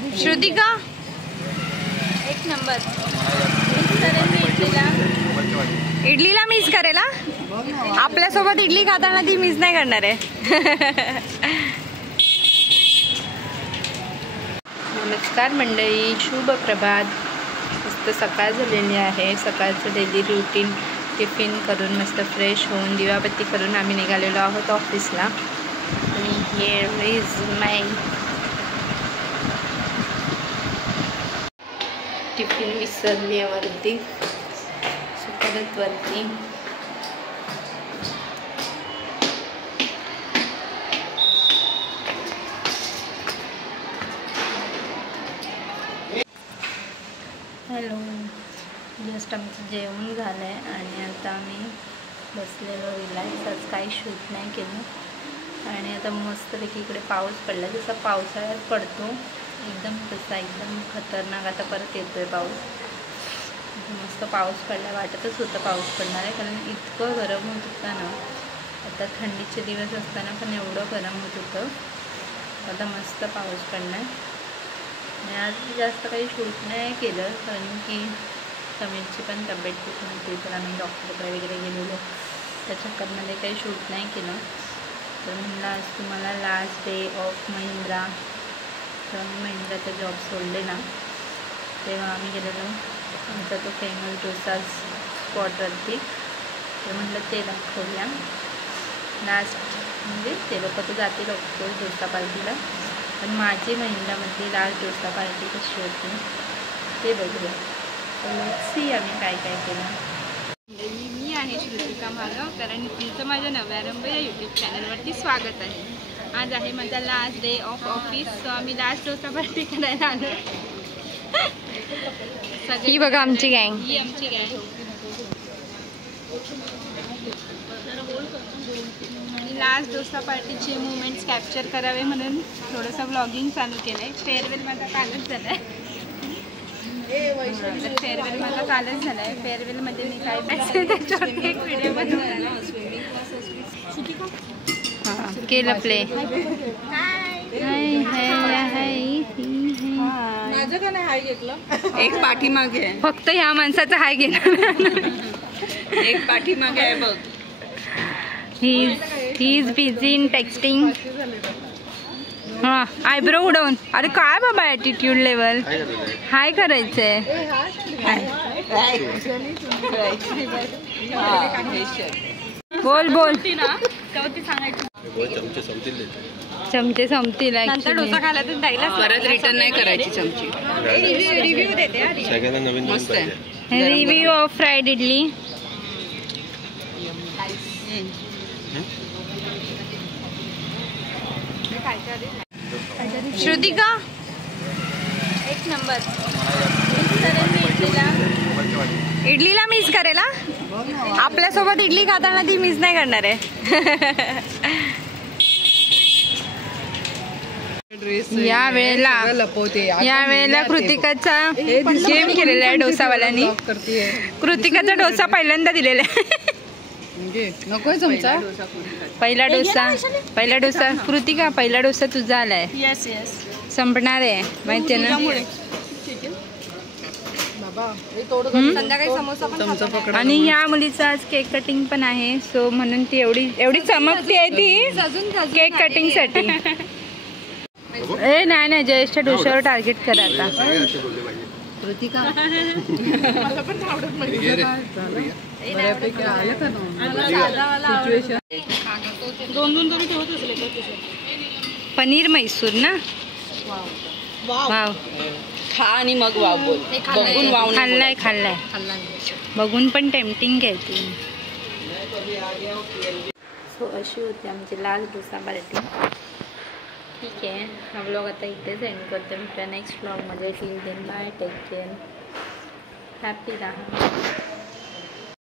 श्रुतिका एक number इडलीला miss करेल आपल्यासोबत इडली खाताना ती मिस नाही करणार आहे. नमस्कार मंडळी, शुभ प्रभात. मस्त सकाळ झालेली आहे. सकाळचं डेली रुटीन टिफिन करून मस्त फ्रेश होऊन दिवाबत्ती करून आम्ही निघालेलो आहोत ऑफिसला. आणि हिअर इज माय टिफिन विसरली आहे वरती, परत वरती. हॅलो, जस्ट आमचं जेवण झालं आहे आणि आता आम्ही बसलेलो रिलॅक्स. आज काही शूट नाही केलं आणि आता मस्तपैकी इकडे पाऊस पडला, जसा पावसाळ्यात पडतो एकदम तसा, एकदम खतरनाक. आता परत येतो आहे पाऊस. मस्त पाऊस पडला, वाटतच होतं पाऊस पडणार आहे, कारण इतकं गरम होत होतं ना. आता थंडीचे दिवस असताना पण एवढं गरम होत होतं. आता मस्त पाऊस पडणार. आणि आज जास्त काही शूट नाही केलं कारण की समीरची पण तब्येत ठीक नव्हती, तर आम्ही डॉक्टरकडे वगैरे गेलेलो. त्या चक्करमध्ये काही शूट नाही केलं. तर म्हणलं आज तुम्हाला लास्ट डे ऑफ महिंद्रा, तर मी महिंद्राचा जॉब सोडलेला तेव्हा आम्ही गेलेलो आमचा तो फेमस डोसा स्पॉटवरती. तर म्हटलं ते दाखवूया लास्ट, म्हणजे ते लोक तर जातील ऑफकोर्स डोसा पार्टीला, पण माझी महिंद्रामधली लास्ट डोसा पार्टी कशी होती ते बघूया. सी आम्ही काय काय केलं. मी आहे श्रुतिका मालवकर आणि तुमचं माझ्या नव्यारंभ या यूट्यूब चॅनलवरती स्वागत आहे. आज आहे माझा last day of office, so आम्ही लास्ट डोसा पार्टी करायला आलो. ही बघा आमची गँग, ही आमची गँग. आणि लास्ट डोसा पार्टीचे मुवमेंट्स कॅप्चर करावे म्हणून थोडंसं व्लॉगिंग चालू केलं आहे. फेअरवेल माझा कालच झाला आहे. फेअरवेल माझा कालच झाला आहे. फेअरवेलमध्ये मी काय पाहिजे त्याच्यावरती एक व्हिडिओ बनवला. हां, केलं प्ले. माझं का नाही हाय घेतलं, एक पाठीमागे आहे फक्त. ह्या माणसाचा हाय घेणार, एक पाठीमागे आहे बघ. He is busy in texting. हां, आयब्रो उडवून. अरे काय बाबा ॲटिट्यूड लेवल. हाय करायचंय. बोल बोल. चमचे संपतील. डोसा खायला तर द्यायला परत रिटर्न नाही करायची चमची. रिव्ह्यू देते. मस्त आहे. Review of fried idli. Shrutika एक नंबर इडलीला मिस करेल आपल्यासोबत इडली खाताना ती मिस नाही करणार आहे. या वेळेला कृतिकाचा गेम केलेला आहे डोसावाल्यांनी. कृतिकाचा डोसा पहिल्यांदा दिलेला आहे. नको चमचा. पहिला डोसा कृतिका, पहिला डोसा तुझा आलाय. यस यस, संपणार आहे माहिती ना. आणि ह्या मुलीचं आज केक कटिंग पण आहे, सो म्हणून ती एवढी चमकती आहे ती केक कटिंग साठी. नाही जयेशच्या डोशावर टार्गेट करा आता. कृतिका पनीर मैसूर ना. वाव. खा आणि मग वाव बोल. बघून वाव. खाल्लाय बघून पण टेम्पटिंग घ्यायची. सो अशी होती आमची लास्ट डोसा पार्टी. ठीक आहे, हा ब्लॉग आता इथेच एंड करते. नेक्स्ट ब्लॉगमध्ये. Till then bye, take care, happy राहा.